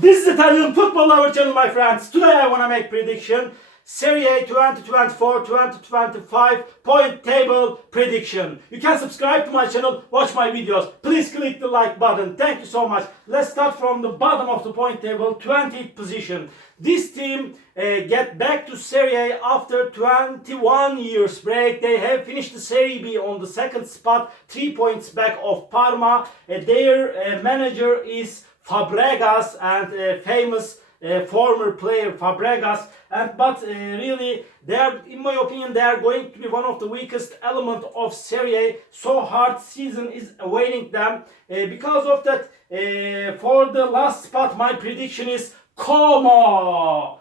This is Italian football our channel, my friends. Today I want to make prediction. Serie A 2024-2025 point table prediction. You can subscribe to my channel, watch my videos. Please click the like button. Thank you so much. Let's start from the bottom of the point table, 20th position. This team get back to Serie A after 21 years break. They have finished the Serie B on the second spot, 3 points back of Parma. Their manager is Fabregas and famous former player Fabregas, but really they are, in my opinion, they are going to be one of the weakest element of Serie A. So hard season is awaiting them. Because of that, for the last spot, my prediction is Como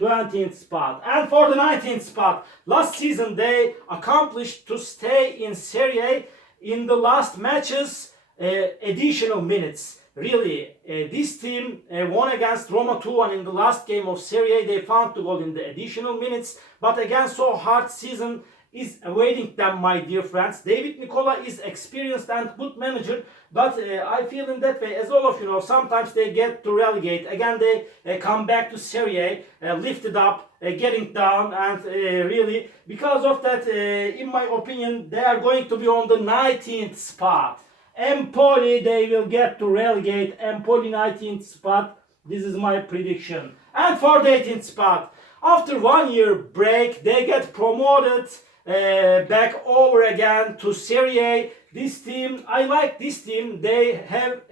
20th spot. And for the 19th spot, last season they accomplished to stay in Serie A in the last matches, additional minutes. Really, this team won against Roma 2-1 in the last game of Serie A. They found the goal in the additional minutes. But again, so hard season is awaiting them, my dear friends. David Nicola is experienced and good manager, but I feel in that way, as all of you know, sometimes they get to relegate. Again, they come back to Serie A, lifted up, getting down, and really, because of that, in my opinion, they are going to be on the 19th spot. Empoli, they will get to relegate. Empoli 19th spot. This is my prediction. And for the 18th spot, after 1 year break, they get promoted back over again to Serie A. This team, I like this team. They have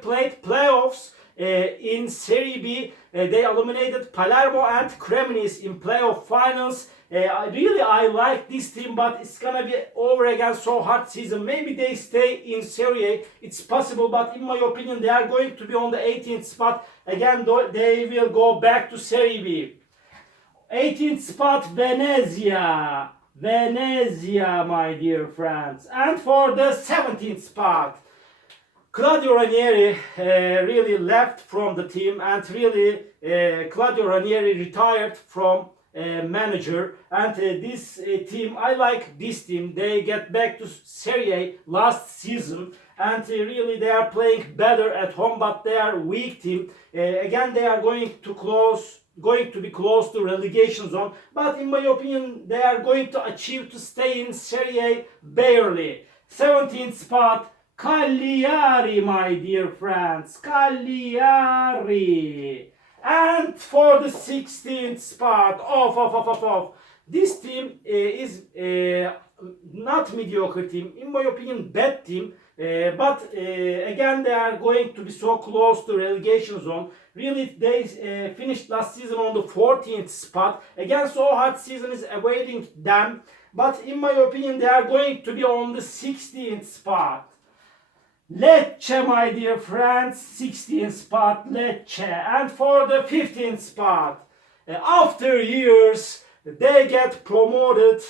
played playoffs in Serie B. They eliminated Palermo and Cremonese in playoff finals. I like this team, but it's gonna be over again, so hard season. Maybe they stay in Serie A. It's possible, but in my opinion, they are going to be on the 18th spot. Again, they will go back to Serie B. 18th spot, Venezia, my dear friends. And for the 17th spot, Claudio Ranieri really left from the team, and really Claudio Ranieri retired from manager. And this team, I like this team. They get back to Serie A last season, and really they are playing better at home, but they are weak team. Again, they are going to be close to relegation zone, but in my opinion, they are going to achieve to stay in Serie A barely. 17th spot, Cagliari, my dear friends, Cagliari. And for the 16th spot, this team is not mediocre team, in my opinion, bad team. But again, they are going to be so close to relegation zone. Really, they finished last season on the 14th spot. Again, so hard season is awaiting them. But in my opinion, they are going to be on the 16th spot. Lecce, my dear friends, 16th spot, Lecce. And for the 15th spot, after years, they get promoted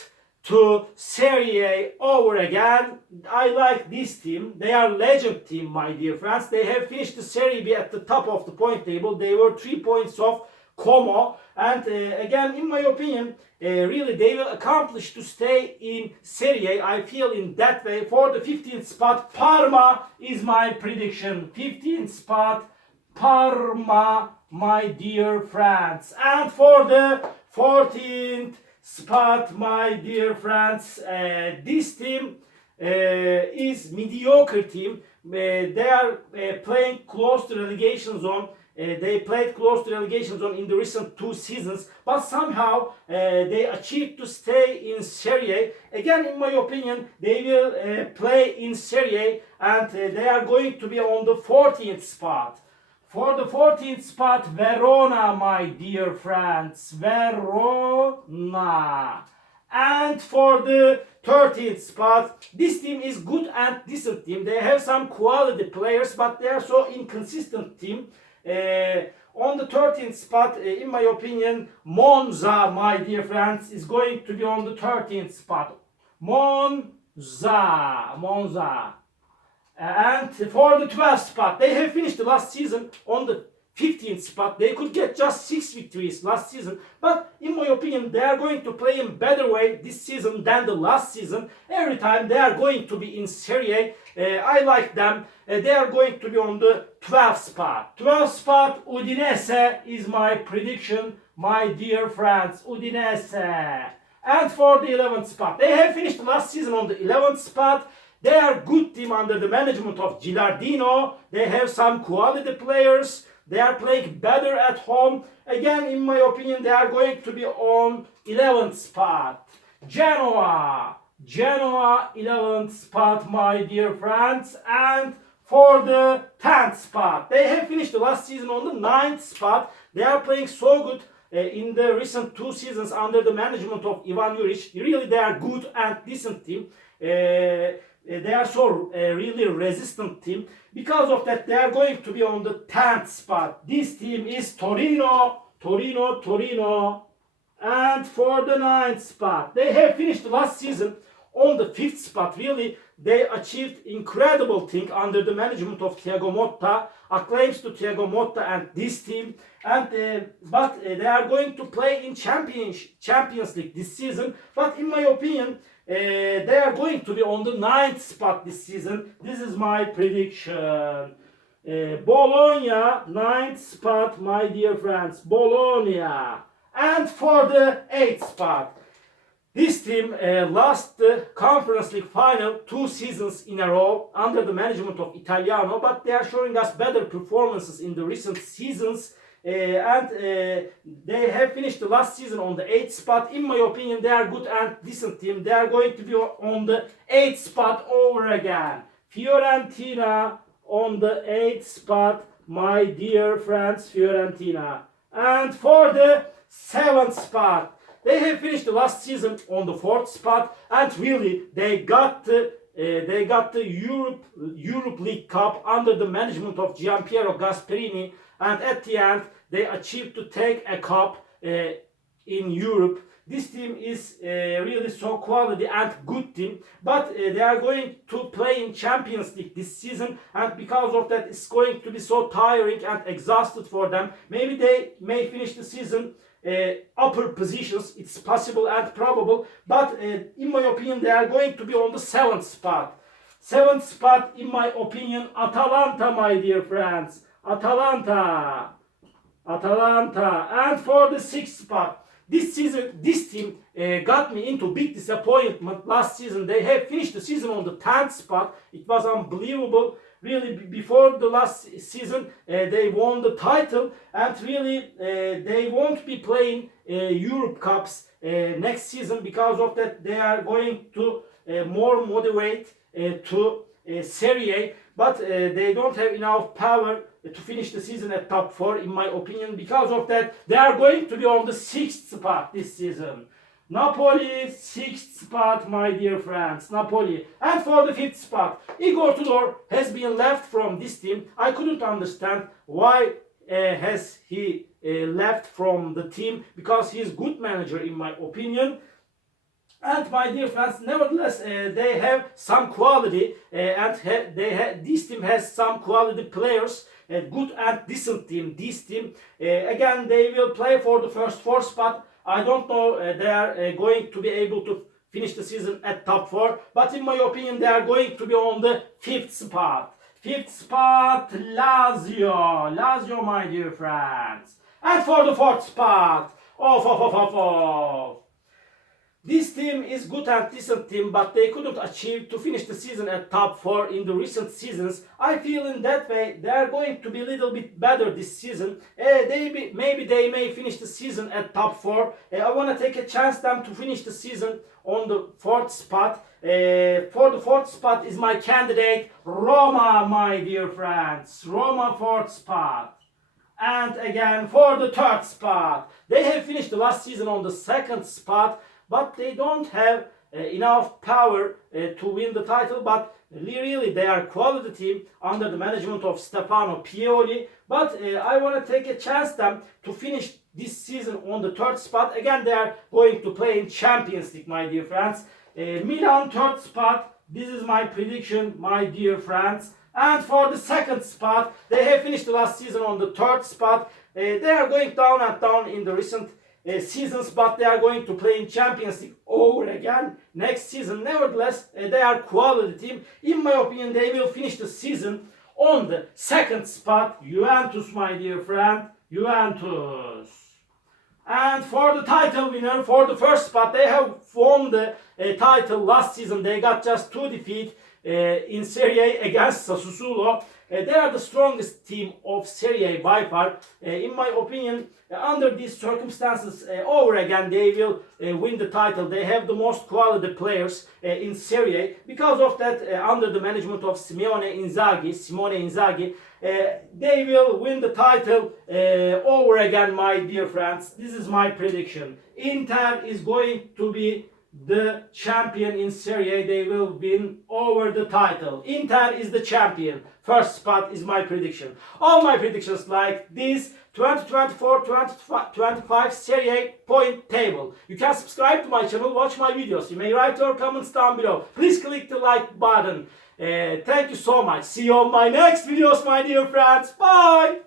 to Serie A over again. I like this team. They are legend team, my dear friends. They have finished the Serie B at the top of the point table. They were 3 points off Como. And again, in my opinion, really they will accomplish to stay in Serie A. I feel in that way. For the 15th spot, Parma is my prediction. 15th spot, Parma, my dear friends. And for the 14th spot, my dear friends, this team is mediocre team. They are playing close to relegation zone. They played close to relegation zone in the recent 2 seasons, but somehow they achieved to stay in Serie A. Again, in my opinion, they will play in Serie A, and they are going to be on the 14th spot. For the 14th spot, Verona, my dear friends, Verona. And for the 13th spot, this team is good and decent team. They have some quality players, but they are so inconsistent team. On the 13th spot, in my opinion, Monza, my dear friends, is going to be on the 13th spot. Monza. And for the 12th spot, they have finished the last season on the 15th spot. They could get just 6 victories last season, but in my opinion they are going to play in better way this season than the last season. Every time they are going to be in Serie A, I like them. They are going to be on the 12th spot. 12th spot, Udinese is my prediction, my dear friends. Udinese. And for the 11th spot, they have finished last season on the 11th spot. They are a good team under the management of Gilardino. They have some quality players. They are playing better at home. Again, in my opinion, they are going to be on 11th spot. Genoa. Genoa, 11th spot, my dear friends. And for the 10th spot, they have finished the last season on the 9th spot. They are playing so good in the recent 2 seasons under the management of Ivan Juric. Really, they are good and decent team. They are so really resistant team. Because of that, they are going to be on the 10th spot. This team is Torino. And for the 9th spot, they have finished last season on the 5th spot. Really, they achieved incredible thing under the management of Thiago Motta. Acclaims to Thiago Motta and this team. And but they are going to play in Champions League this season. But in my opinion, they are going to be on the 9th spot this season. This is my prediction. Bologna, 9th spot, my dear friends. Bologna. And for the 8th spot, this team lost the Conference League final 2 seasons in a row under the management of Italiano, but they are showing us better performances in the recent seasons. They have finished the last season on the 8th spot. In my opinion, they are good and decent team. They are going to be on the 8th spot over again. Fiorentina on the 8th spot, my dear friends, Fiorentina. And for the 7th spot, they have finished the last season on the 4th spot, and really they got the Europe League Cup under the management of Gianpiero Gasperini, and at the end they achieved to take a cup in Europe. This team is really so quality and good team, but they are going to play in Champions League this season, and because of that it's going to be so tiring and exhausted for them. Maybe they may finish the season upper positions. It's possible and probable, but in my opinion they are going to be on the 7th spot. 7th spot, in my opinion, Atalanta, my dear friends. Atalanta. And for the 6th spot, this season, this team got me into big disappointment last season. They have finished the season on the 10th spot. It was unbelievable. Really, before the last season, they won the title, and really, they won't be playing Europe Cups next season. Because of that, they are going to more moderate to Serie A, but they don't have enough power to finish the season at top 4, in my opinion. Because of that, they are going to be on the 6th spot this season. Napoli, 6th spot, my dear friends. Napoli. And for the 5th spot, Igor Tudor has been left from this team. I couldn't understand why has he left from the team, because he is good manager in my opinion. And my dear friends, nevertheless, they have some quality, and this team has some quality players. Good and decent team. This team, again, they will play for the first 4 spot. I don't know they are going to be able to finish the season at top 4, but in my opinion they are going to be on the 5th spot. 5th spot, Lazio, my dear friends. And for the 4th spot, this team is good and decent team, but they couldn't achieve to finish the season at top 4 in the recent seasons. I feel in that way they are going to be a little bit better this season. Maybe they may finish the season at top 4. I want to take a chance them to finish the season on the 4th spot. For the 4th spot is my candidate Roma, my dear friends. Roma 4th spot. And again for the 3rd spot, they have finished the last season on the 2nd spot, but they don't have enough power to win the title. But really they are a quality team under the management of Stefano Pioli. But I want to take a chance them to finish this season on the 3rd spot. Again, they are going to play in Champions League, my dear friends. Milan 3rd spot. This is my prediction, my dear friends. And for the second spot, they have finished the last season on the third spot. They are going down and down in the recent seasons, but they are going to play in Champions League over again next season. Nevertheless, they are quality team. In my opinion, they will finish the season on the second spot. Juventus, my dear friend, Juventus. And for the title winner, for the first spot, they have won the title last season. They got just 2 defeats in Serie A against Sassuolo. They are the strongest team of Serie A by far. In my opinion, under these circumstances, over again, they will win the title. They have the most quality players in Serie A. Because of that, under the management of Simone Inzaghi, they will win the title over again, my dear friends. This is my prediction. Inter is going to be the champion in Serie A. They will win over the title. Inter is the champion. First spot is my prediction. All my predictions like this 2024-2025 Serie A point table. You can subscribe to my channel, watch my videos. You may write your comments down below. Please click the like button. Thank you so much. See you on my next videos, my dear friends. Bye.